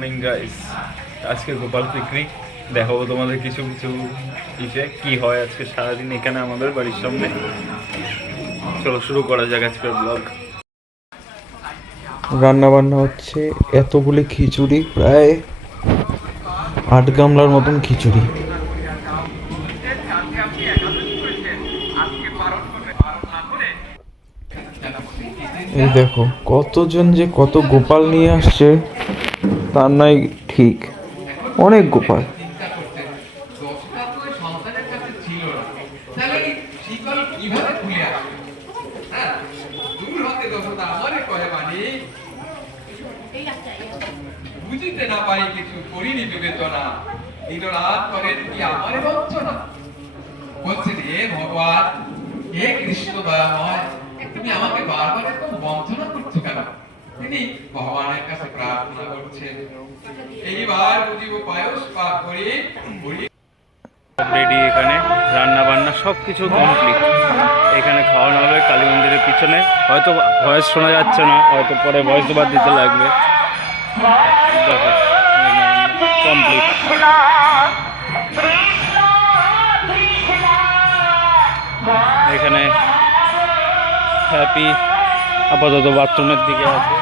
Morning guys, আজকে Gopal picnic দেখাবো তোমাদের কিছু কিছু ইসে কি হয় আজকে সারাদিন এখানে আমাদের বাড়ির সামনে। চলো শুরু করা যাক আজকের ব্লগ। রান্না বান্না হচ্ছে, এতগুলি খিচুড়ি, প্রায় 8 গামলার মতন খিচুড়ি। এই দেখো কতজন যে কত গোপাল নিয়ে আসছে তার নাই ঠিক, অনেক গোপাল। বুঝিতে না পারি কিছু করিনি বিবেচনা, দিন রাত করেন কি আমার বঞ্চনা। বলছেন হে ভগবান, হে কৃষ্ণ দয়াময়, তুমি আমাকে বারবার এত বঞ্চনা করছো কেন? তিনি ভগবানের কাছে প্রার্থনা করছেন, এইবার বুঝিব পায়স পাক করি রেডি, এখানে রান্না বান্না সব কিছু কমপ্লিট। এখানে খাওয়ানো হবে কালী মন্দিরের পিছনে। হয়তো ভয়েস শোনা যাচ্ছে না, হয়তো পরে ভয়েস ওভার দিতে লাগবে। কমপ্লিট। এখানে হ্যাপি আপাতত বাথরুমের দিকে আছে।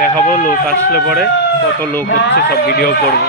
দেখাবো লোক আসলে পরে কত লোক হচ্ছে, সব ভিডিও করবো।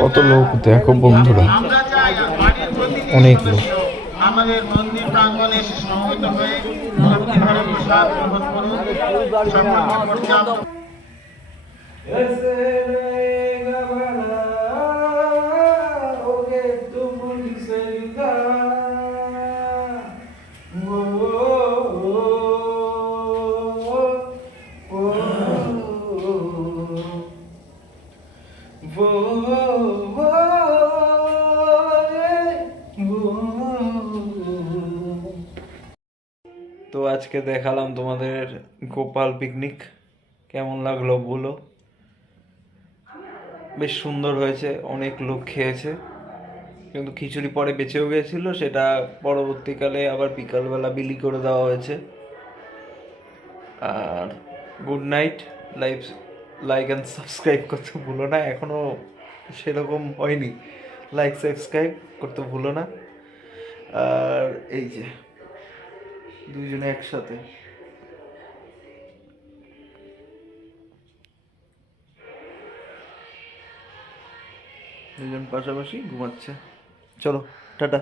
কত লোক দেখো বন্ধুরা, অনেক লোক। আমাদের মন্দির প্রাঙ্গণে এসে সমবেত হয়ে ভক্তিভাবে প্রসাদ গ্রহণ করুন। সকল তো আজকে দেখালাম তোমাদের গোপাল পিকনিক, কেমন লাগলো বলো। বেশ সুন্দর হয়েছে, অনেক লোক খেয়েছে, কিন্তু খিচুড়ি পরে বেঁচেও গেছিল, সেটা পরবর্তীকালে আবার বিকালবেলা বিলি করে দেওয়া হয়েছে। আর good night. Like and subscribe করতে ভুলো না, এখনও সেরকম হয়নি, লাইক সাবস্ক্রাইব করতে ভুলো না। আর এই যে দুজনে একসাথে, দুজন পাশাপাশি ঘুমাচ্ছে। চলো টাটা।